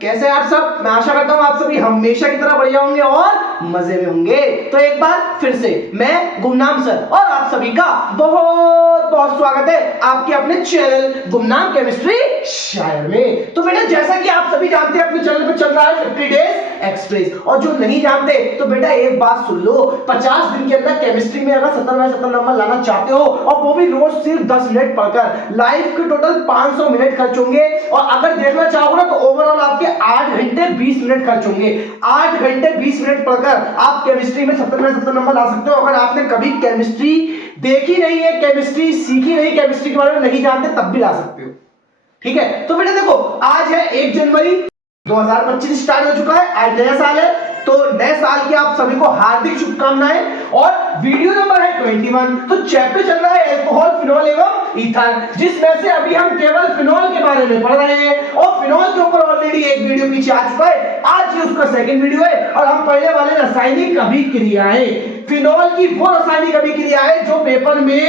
कैसे हैं आप सब? मैं आशा करता हूँ आप सभी हमेशा की तरह बढ़िया होंगे और मजे में होंगे। तो एक बार फिर से मैं गुमनाम सर और आप सभी का बहुत बहुत स्वागत है आपके अपने चैनल गुमनाम केमिस्ट्री शायर में। तो बेटा जैसा कि आप सभी जानते हैं अपने चैनल पे चल रहा है 50 डेज एक्सप्रेस, और जो नहीं जानते तो बेटा एक बात सुन लो, 50 दिन के अंदर केमिस्ट्री में अगर 70 में 70 नंबर लाना चाहते हो और वो भी रोज सिर्फ 10 मिनट पढ़कर, लाइफ के टोटल 500 मिनट खर्च होंगे। और अगर देखना चाहोगे ना तो ओवरऑल आपके 8 घंटे 20 मिनट खर्च होंगे। 8 घंटे 20 मिनट पढ़कर आप केमिस्ट्री में 70 में 70 नंबर ला सकते हो। अगर आपने कभी केमिस्ट्री देखी नहीं है, केमिस्ट्री सीखी नहीं, केमिस्ट्री के बारे में नहीं जानते, तब भी ला सकते हो। ठीक है, तो बेटा देखो आज है 1 जनवरी 2025 स्टार्ट हो चुका है, आज नया साल है। तो नए साल की आप सभी को हार्दिक शुभकामनाएं। और वीडियो नंबर है 21। तो चैप्टर चल रहा है अल्कोहल, फिनॉल एवं ईथर, जिसमें से अभी हम केवल फिनॉल के बारे में पढ़ रहे हैं और फिनॉल के ऊपर ऑलरेडी एक वीडियो पीछे आ चुका है। आज ये उसका सेकंड वीडियो है और हम पढ़ने वाले रासायनिक अभिक्रियाएं। फिनॉल की वो रासायनिक अभिक्रियाएं जो पेपर में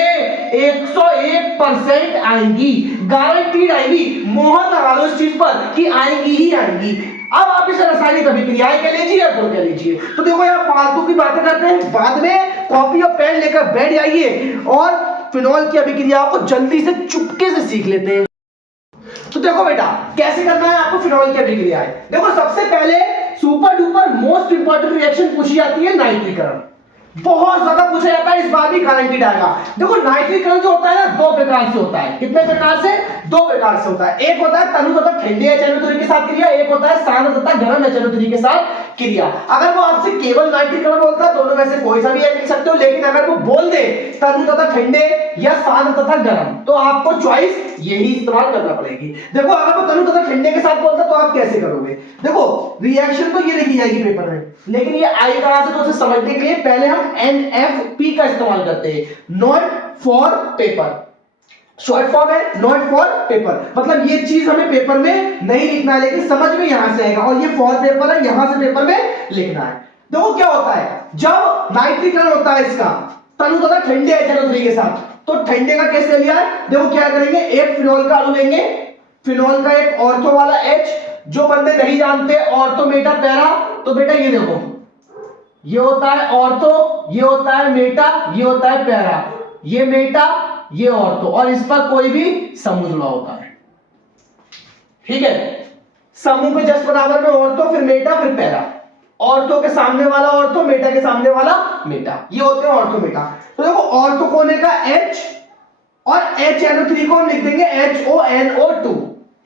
101% आएंगी, गारंटीड आएंगी। मोहर लगा लो इस चीज पर कि आएंगी ही आएंगी। अब आप इसे रासायनिक अभिक्रियाएं कह लीजिए या कह लीजिए। तो देखो यार फालतू की बातें करते हैं, बाद में कॉपी और पेन लेकर बैठ जाइए और फिनॉल की अभिक्रियाओं को जल्दी से चुपके से सीख लेते हैं। तो देखो बेटा कैसे करना है आपको फिनॉल की अभिक्रियाएं। देखो सबसे पहले super duper most important reaction पूछी जाती है नाइट्रीकरण। बहुत ज्यादा पूछा जाता है, इस बार भी गारंटीड आएगा। देखो नाइट्रीकरण जो होता है ना 2 प्रकार से होता है। कितने प्रकार से? 2 प्रकार से होता है। एक होता है तनु तथा ठंडे HNO3 के साथ क्रिया, एक होता है शांत तथा गर्म HNO3 के साथ क्रिया। अगर वो आपसे केवल नाइट्रीकरण बोलता है दोनों में से कोई सा भी लिख सकते हो, लेकिन अगर वो बोल दे तनु तथा ठंडे या शांत तथा गर्म तो आपको चॉइस यही इस्तेमाल करना पड़ेगी। देखो अगर वो तनु तथा ठंडे के साथ बोलता तो आप कैसे करोगे? देखो रिएक्शन तो ये लिखी जाएगी पेपर में, लेकिन ये आई कहां से तो उसे समझने के लिए पहले हम NFP का इस्तेमाल करते हैं, note for paper. Short form है नोट फॉर पेपर, मतलब ये चीज हमें पेपर में नहीं लिखना है लेकिन समझ में यहां से आएगा, और ये फॉर पेपर है, यहां से पेपर में लिखना है। देखो क्या होता है जब नाइट्रीकरण होता है इसका तनु तथा ठंडे HNO3 के साथ, तो ठंडे का कैसे लिया है? देखो क्या करेंगे, एक फिनॉल का अणु लेंगे, फिनॉल का एक ऑर्थो वाला H, जो बंदे नहीं जानते ऑर्थो मेटा पैरा, तो बेटा ये देखो ये होता है ऑर्थो, ये होता है मेटा, ये होता है पैरा, ये मेटा ये ऑर्थो, और इस पर कोई भी समूह जुड़ा होता है। ठीक है, समूह के जस्ट बराबर में ऑर्थो, फिर मेटा, फिर पैरा। ऑर्थो के सामने वाला ऑर्थो, मेटा के सामने वाला मेटा, ये होते हैं ऑर्थो मेटा। तो देखो ऑर्थो कोने का H और HNO3 को हम लिख देंगे HONO2,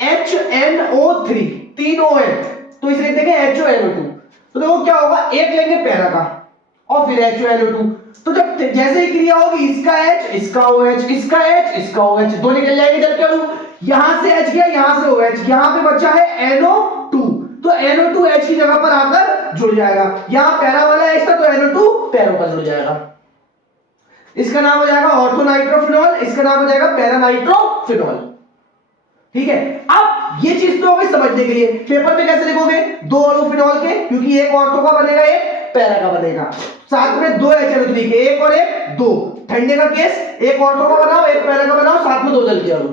HNO3 तीन O है तो इसे लिख देंगे HONO2। तो देखो क्या होगा, एक लेंगे पैरा का और फिर HONO2, तो जब जैसे ही क्रिया होगी इसका H इसका OH, इसका H इसका OH, दो निकल जाएंगे जल के अणु। यहां से H गया, यहां से OH, यहां पे बचा है NO2, तो NO2 H की जगह पर आकर जुड़ जाएगा। यहां पैरा वाला H था तो NO2 पैरा पर जुड़ जाएगा। इसका नाम हो जाएगा ऑर्थोनाइट्रोफिनॉल, इसका नाम हो जाएगा पैरानाइट्रोफिनॉल। ठीक है, अब ये चीज तो हो गई समझने के लिए। पेपर में कैसे लिखोगे? 2 अणु फिनॉल के, क्योंकि एक ऑर्थो का बनेगा एक पैरा का बनेगा, साथ में 2 HNO3 के, एक और एक 2। ठंडे का केस एक ऑर्थो का बनाओ एक पैरा का बनाओ, साथ में 2 जल के अणु।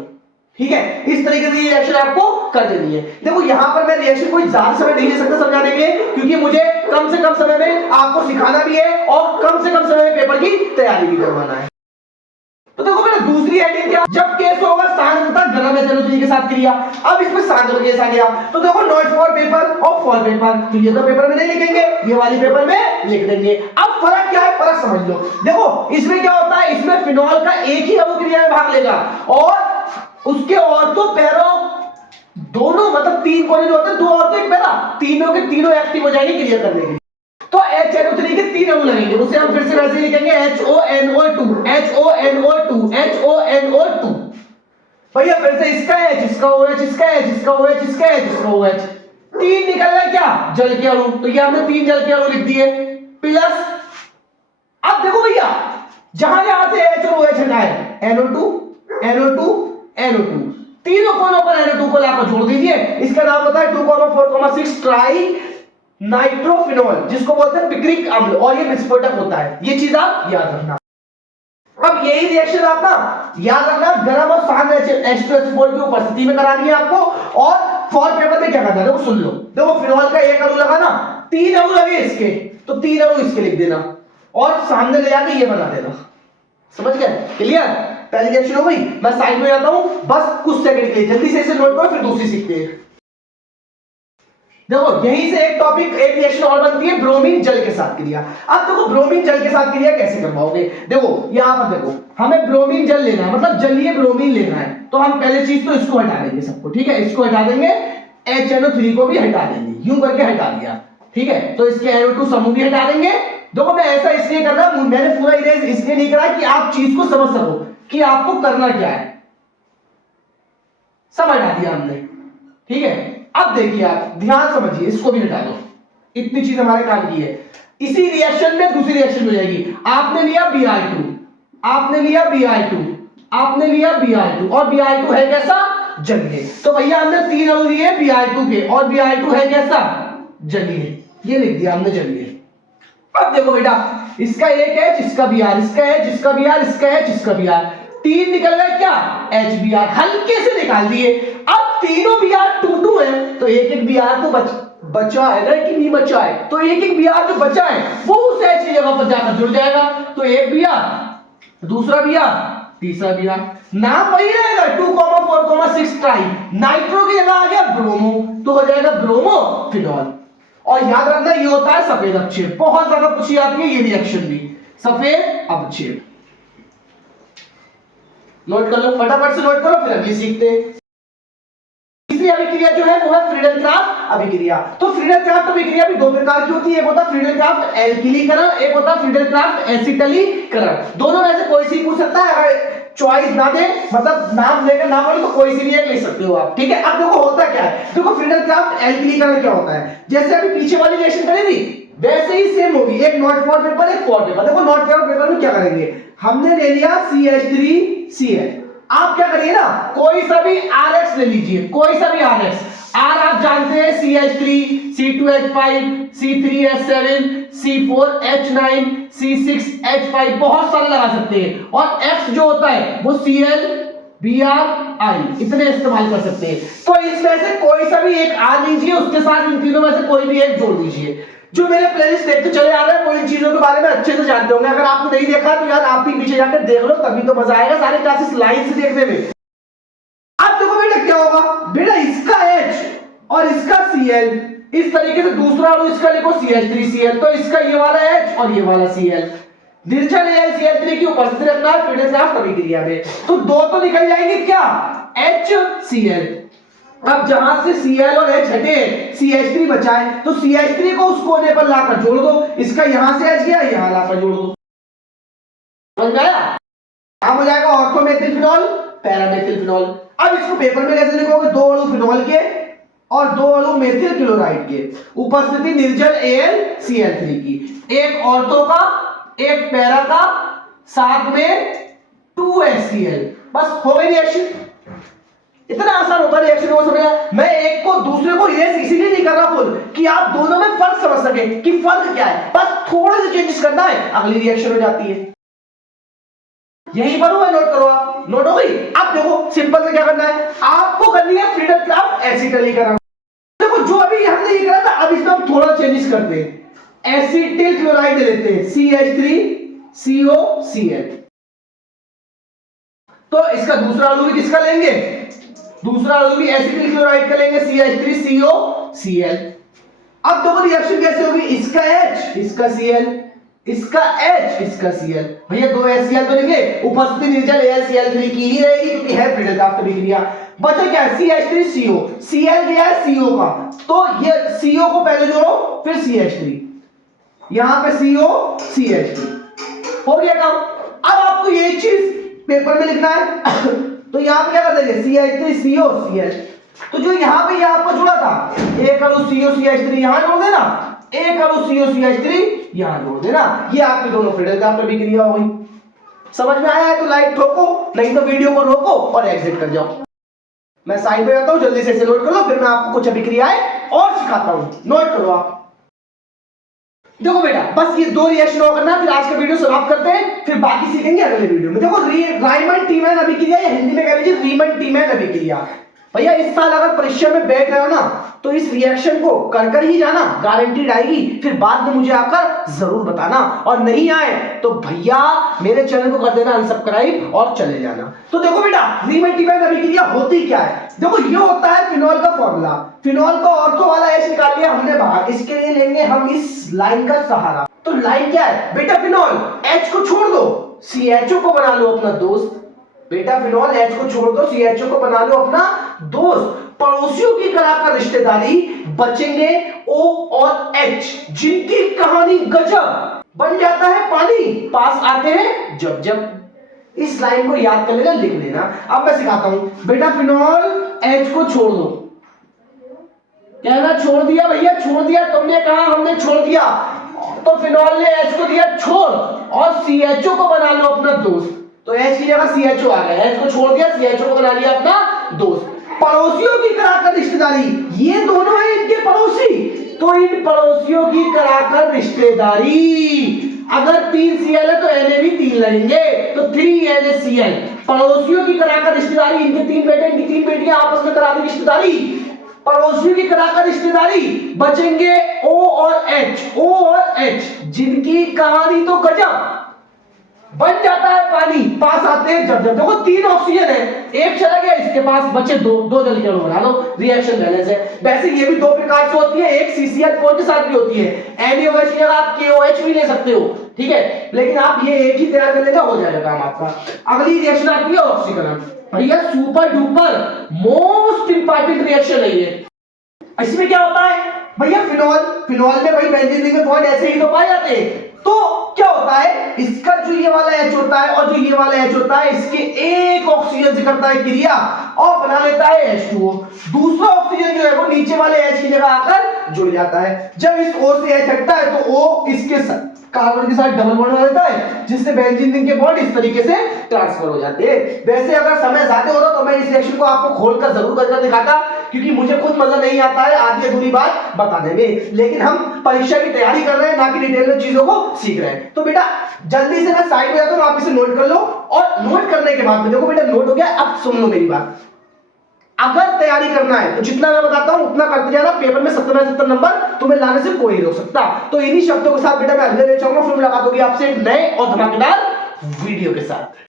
ठीक है, इस तरीके से ये रिएक्शन आपको कर देनी है। देखो यहां पर मैं रिएक्शन कोई ज्यादा समय नहीं ले सकता समझाने के लिए, क्योंकि मुझे कम से कम समय में आपको सिखाना भी है और कम से कम समय में पेपर की तैयारी भी करवाना है। तो देखो मेरा दूसरी हेडिंग क्या, जब केस होगा शांत तथा गर्म HNO3 के साथ क्रिया। अब इसमें शांत केस आ गया, तो देखो नॉट फॉर पेपर और फॉर पेपर, तो ये तो पेपर में नहीं लिखेंगे, ये वाली पेपर में लिख देंगे। अब फर्क क्या है, फर्क समझ लो। देखो इसमें क्या होता है, इसमें फिनॉल का एक ही अभिक्रिया में भाग लेगा और उसके ऑर्थो पैरा दोनों, मतलब 3 कोने जो होते हैं, 2 ऑर्थो एक पैरा, तीनों के तीनों एक्टिव हो जाएंगे क्रिया करने के लिए। तो HNO3 के 3 अणु लगेंगे, उसे हम फिर से वैसे ही लिखेंगे HONO2 HONO2 HONO2। भैया फिर से इसका H, इसका OH, इसका H, इसका OH, इसका H, इसका OH, 3 निकल रहा है क्या जल के अणु, तो ये हमने 3 जल के अणु लिख दिए प्लस। अब देखो भैया जहां से H और OH हटाए, NO2 NO2 NO2, तीनों कोनों पर NO2 को लाकर जोड़ दीजिए। इसका नाम होता है 2,4,6 ट्राई नाइट्रोफिनॉल, जिसको बोलते हैं पिक्रिक अम्ल, और ये विस्फोटक होता है। ये चीज आप याद रखना। अब यही रिएक्शन आप ना याद रखना गर्म और शांत H2SO4 की उपस्थिति में करानी है आपको, और फॉर पेपर में क्या करना है, देखो सुन लो, देखो फिनॉल का एक अणु लगा ना, 3 अणु लगे इसके, तो 3 अणु इसके लिख देना और सामने ले जाके ये बना देना। समझ गए? क्लियर? पहली रिएक्शन हो गई। मैं साइड में जाता हूं बस कुछ सेकंड के लिए, जल्दी से इसे नोट करो फिर दूसरी सीखते हैं। देखो यहीं से एक टॉपिक, एक रिएक्शन और बनती है, ब्रोमीन जल के साथ क्रिया। अब देखो ब्रोमीन जल के साथ क्रिया कैसे करवाओगे। देखो यहां पर देखो, हमें ब्रोमीन जल लेना है, मतलब जलीय ब्रोमीन लेना है, तो हम पहले चीज तो इसको हटा देंगे सबको, ठीक है, इसको हटा देंगे, HNO3 को भी हटा देंगे, यूं करके हटा दिया, ठीक है, तो इसके NO2 समूह भी हटा देंगे। देखो मैं ऐसा इसलिए कर रहा हूं, मैंने पूरा इरेज इसलिए नहीं करा कि आप चीज को समझ सको कि आपको करना क्या है, सब हटा दिया हमने, ठीक है। अब देखिए आप ध्यान समझिए, इसको भी हटा दो, इतनी चीज हमारे काम की है। इसी रिएक्शन में दूसरी रिएक्शन हो जाएगी। आपने लिया Br2, आपने लिया Br2, आपने लिया Br2, और Br2 है कैसा, जलीय। तो भैया हमने 3 अणु लिए Br2 के, और Br2 है कैसा, जलीय, ये लिख दिया हमने जलीय। अब देखो बेटा, इसका एक H, इसका Br, इसका H, इसका Br, इसका H, इसका Br, 3 निकल गए क्या, HBr, हल्के से निकाल दिए। अब तीनों Br 2 है, तो एक एक Br तो बचा है ना, कि नहीं बचा है, तो एक एक Br जो बचा है वो उस H की जगह पर जाकर जुड़ जाएगा, तो एक Br, दूसरा Br, तीसरा Br, नाम वही रहेगा 2,4,6 ट्राई, नाइट्रो की जगह आ गया ब्रोमो, तो हो जाएगा ब्रोमो फिनॉल। और याद रखना ये होता है सफेद अवक्षेप, बहुत ज्यादा पूछी जाती है ये रिएक्शन भी, सफेद अवक्षेप। नोट कर लो, फटाफट से नोट करो फिर अगली सीखते हैं। तीसरी अभिक्रिया जो है वो है फ्रीडल-क्राफ्ट अभिक्रिया। तो फ्रीडल-क्राफ्ट अभिक्रिया भी 2 प्रकार की होती है, एक होता है फ्रीडल-क्राफ्ट एल्किलीकरण, एक होता है फ्रीडल-क्राफ्ट एसिटिलीकरण। दोनों में से कोई सी पूछ सकता है, अगर चॉइस ना दे, मतलब नाम लेकर ना बोले, तो कोई सी भी एक ले सकते हो आप, ठीक है। अब देखो होता क्या है, देखो फ्रीडल-क्राफ्ट एल्किलीकरण क्या होता है, जैसे अभी पीछे वाली रिएक्शन करी थी वैसे ही सेम होगी, एक नॉट फॉर पेपर, एक फॉर पेपर। देखो नॉट फॉर पेपर में क्या करेंगे, हमने ले लिया CH3Cl, आप क्या करिए ना, कोई सा भी RX ले लीजिए, कोई सा भी RX, R आप जानते हैं CH3, C2H5, C3H7, C4H9, C6H5, बहुत सारे लगा सकते हैं, और X जो होता है वो Cl, Br, इतने इस्तेमाल कर सकते हैं। तो इसमें से कोई सा भी एक R लीजिए, उसके साथ इन तीनों में से कोई भी एक जोड़ दीजिए। जो मेरे प्लेलिस्ट देखते चले आ रहे हैं वो इन चीजों के बारे में अच्छे से जानते होंगे, अगर आपने नहीं देखा तो यार आप भी पीछे जाकर देख लो, तभी तो मजा आएगा सारे क्लासेस लाइन से देखने में। अब देखो बेटा क्या होगा, बेटा इसका H और इसका Cl, इस तरीके से दूसरा अणु इसका लिखो CH3Cl, तो इसका ये वाला H और ये वाला Cl, निर्जल Cl3 की उपस्थिति रखना है फ्रीडल-क्राफ्ट अभिक्रिया में, तो 2 तो निकल जाएंगे क्या, HCl। अब जहां से Cl और H हटे CH3 बचा है, तो CH3 को उस कोने पर लाकर जोड़ दो, इसका यहां से H गया, यहां लाकर जोड़ दो, समझ गया। नाम हो जाएगा ऑर्थोमेथिल फिनॉल, पैरामेथिल फिनॉल। अब इसको पेपर में कैसे लिखोगे, 2 अणु फिनॉल के और 2 अणु मेथिल क्लोराइड के, उपस्थिति निर्जल AlCl3 की, एक ऑर्थो का एक पैरा का, साथ में 2HCl, बस हो गई रिएक्शन। इतना आसान होता है रिएक्शन को समझना। मैं एक को दूसरे को इरेज इसीलिए नहीं कर रहा फुल, कि आप दोनों में फर्क समझ सके कि फर्क क्या है, बस थोड़े से चेंजेस करना है, अगली रिएक्शन हो जाती है। यहीं पर हुआ, नोट करो आप, नोट हो गई। अब देखो सिंपल से क्या करना है, आपको करनी है फ्रीडल-क्राफ्ट एसिटिलीकरण। देखो जो अभी हमने ये करा था, अब इसमें हम थोड़ा चेंजेस करते हैं, एसिटिल क्लोराइड ले लेते हैं CH3COCl, तो इसका दूसरा अणु भी किसका लेंगे, दूसरा अणु भी एसिटिल क्लोराइड का लेंगे CH3COCl। अब देखो रिएक्शन कैसे होगी, इसका H, इसका Cl, इसका H, इसका Cl, भैया 2 HCl तो निकले, उपस्थिति निर्जल AlCl3 की ही रहेगी क्योंकि है फ्रीडल-क्राफ्ट अभिक्रिया। बचा क्या है, CH3CO, Cl गया है CO का, तो ये CO को पहले जोड़ो, फिर CH3, यहां पे CO CH3, हो गया काम। अब आपको ये चीज पेपर में लिखना है तो यहां पे क्या कर देंगे, CH3COCl, तो जो यहां पे ये आपको जुड़ा था, एक अणु COCH3 यहां जोड़ देना, एक अणु COCH3 यहां जोड़ देना, ये आपकी दोनों फ्रीडल-क्राफ्ट अभिक्रिया हो गई। समझ में आया है तो लाइक ठोको, नहीं तो वीडियो को रोको और एग्जिट कर जाओ। मैं साइड पे जाता हूं, जल्दी से इसे नोट कर लो, फिर मैं आपको कुछ अभिक्रियाएं और सिखाता हूं, नोट करो आप। देखो बेटा बस ये 2 रिएक्शन और करना है, फिर आज का वीडियो समाप्त करते हैं, फिर बाकी सीखेंगे अगले वीडियो में। देखो रायमंड-टीमैन अभिक्रिया, या हिंदी में कह लीजिए रीमंड-टीमैन अभिक्रिया। भैया इस साल अगर परीक्षा में बैठ रहे हो ना तो इस रिएक्शन को कर कर ही जाना, गारंटीड आएगी, फिर बाद में मुझे आकर जरूर बताना, और नहीं आए तो भैया मेरे चैनल को कर देना अनसब्सक्राइब और चले जाना। तो देखो बेटा रीमल्टीप्लाई अभिक्रिया होती क्या है, देखो ये होता है फिनॉल का फॉर्मूला, फिनॉल का ऑर्थो वाला H निकाल लिया हमने बाहर, इसके लिए लेंगे हम इस लाइन का सहारा। तो लाइन क्या है बेटा, फिनॉल H को छोड़ दो, CHO को बना लो अपना दोस्त, बेटा फिनॉल H को छोड़ दो, CHO को बना लो अपना दोस्त, पड़ोसियों की कराकर रिश्तेदारी, बचेंगे O और H जिनकी कहानी गजब, बन जाता है पानी पास आते हैं जब जब। इस लाइन को याद कर लेना, लिख लेना। अब मैं सिखाता हूं बेटा, फिनॉल H को छोड़ दो, कहना छोड़ दिया भैया, छोड़ दिया, तुमने कहा हमने छोड़ दिया, तो फिनॉल ने H को दिया छोड़ और CHO को बना लो अपना दोस्त, तो H की जगह CHO आ गया, H को छोड़ दिया, CHO को बना लिया अपना दोस्त। पड़ोसियों की कराकर रिश्तेदारी, ये दोनों हैं इनके पड़ोसी, तो इन पड़ोसियों की कराकर रिश्तेदारी, अगर 3 Cl है तो Na भी 3 लगेंगे, तो 3NaCl, पड़ोसियों की कराकर रिश्तेदारी, इनके 3 बेटे इनकी 3 बेटियां आपस में करा दी रिश्तेदारी, पड़ोसियों की कराकर रिश्तेदारी, बचेंगे O और H जिनकी कहानी तो गजब, बन जाता है पानी पास आते हैं जब जब। देखो 3 ऑक्सीजन है, एक चला गया, इसके पास बचे दो जल्दी करो बना लो, रिएक्शन बैलेंस है। वैसे ये भी 2 प्रकार से होती है, एक CCl4 के साथ भी होती है, NaOH की जगह आप KOH भी ले सकते हो, ठीक है, लेकिन आप ये एक ही तैयार कर लेना, हो जाएगा काम आपका। अगली रिएक्शन आती है ऑक्सीकरण, भैया super duper most important reaction है ये। इसमें क्या होता है भैया, फिनॉल में भाई बेंजीन रिंग में पॉइंट ऐसे ही तो पाए जाते हैं, तो क्या होता है, इसका जो ये वाला H होता है और जो ये वाला H होता है, इसके एक ऑक्सीजन से करता है क्रिया और बना लेता है H2O, दूसरा ऑक्सीजन जो है वो नीचे वाले H की जगह आकर जुड़ जाता है। जब इस O से H हटता है तो O इसके कार्बन के साथ डबल बॉन्ड बना देता है, जिससे बेंजीन रिंग के बॉन्ड इस तरीके से ट्रांसफर हो जाते हैं। वैसे अगर समय ज्यादा होता तो मैं इस रिएक्शन को आपको खोलकर जरूर करके दिखाता, क्योंकि मुझे खुद मजा नहीं आता है आधी अधूरी बात बताने में, लेकिन हम परीक्षा की तैयारी कर रहे हैं, ना कि डिटेल में चीजों को सीख रहे हैं। तो बेटा जल्दी से मैं साइड में जाता हूं, आप इसे नोट कर लो, और नोट करने के बाद में देखो बेटा नोट हो गया, अब सुन लो मेरी बात, अगर तैयारी करना है तो जितना मैं बताता हूं उतना करते जाना, पेपर में 70 नंबर तुम्हें लाने से कोई नहीं रोक सकता। तो इन्हीं शब्दों के साथ बेटा मैं अगले ले जाऊंगा, फिर मुलाकात होगी आपसे एक नए और धमाकेदार वीडियो के साथ।